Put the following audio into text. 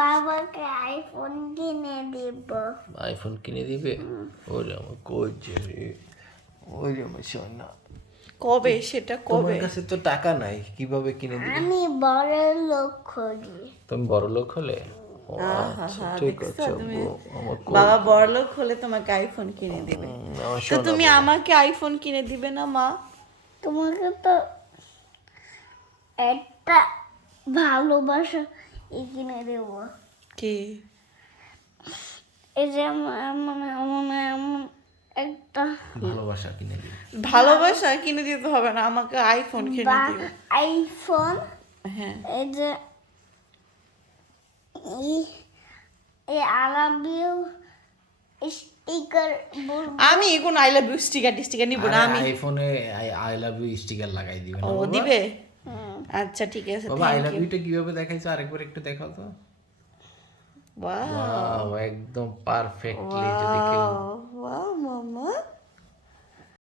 বাবাকে আইফোন কিনে দিব। আইফোন কিনে দিবে? ওরে আমার কইছে রে, ওরে আমার সোনা। কবে সেটা তোমার কবে? কাছে তো টাকা নাই, কিভাবে কিনে দিবে? আমি বড় লোক করি। তুমি বড় লোক হলে? ও আচ্ছা, ঠিক আছে তুমি আব্বু, আমার বাবা বড়লোক হলে তোমাকে আইফোন কিনে দিবে। আমার তো সোনা তুমি বাবা। আমাকে আইফোন কিনে দিবে না মা? তোমাকে তো একটা ভালোবাসা কিনে দেব। কি? এই যে এমন এমন এমন এমন একটা ভালোবাসা কিনে দিবে। ভালোবাসা কিনে দিতে হবে না, আমাকে আইফোন কিনে দিও। আইফোন, হ্যাঁ, এই যে এই আলাবিও স্টিকার বলবো। আমি কোন আই লাভ ইউ স্টিকার টিস্টিকার নিব না আমি। আইফোনে আই লাভ ইউ স্টিকার লাগাই দিবে না ও বাবা? দিবে? আচ্ছা ঠিক আছে, বাবা আই থ্যাংক লাভ ইউ। ইউটা কিভাবে দেখাইছো আরেকবার একটু দেখাও তো। ওয়াও ওয়াও, একদম পারফেক্টলি। যদি কেউ ওয়াও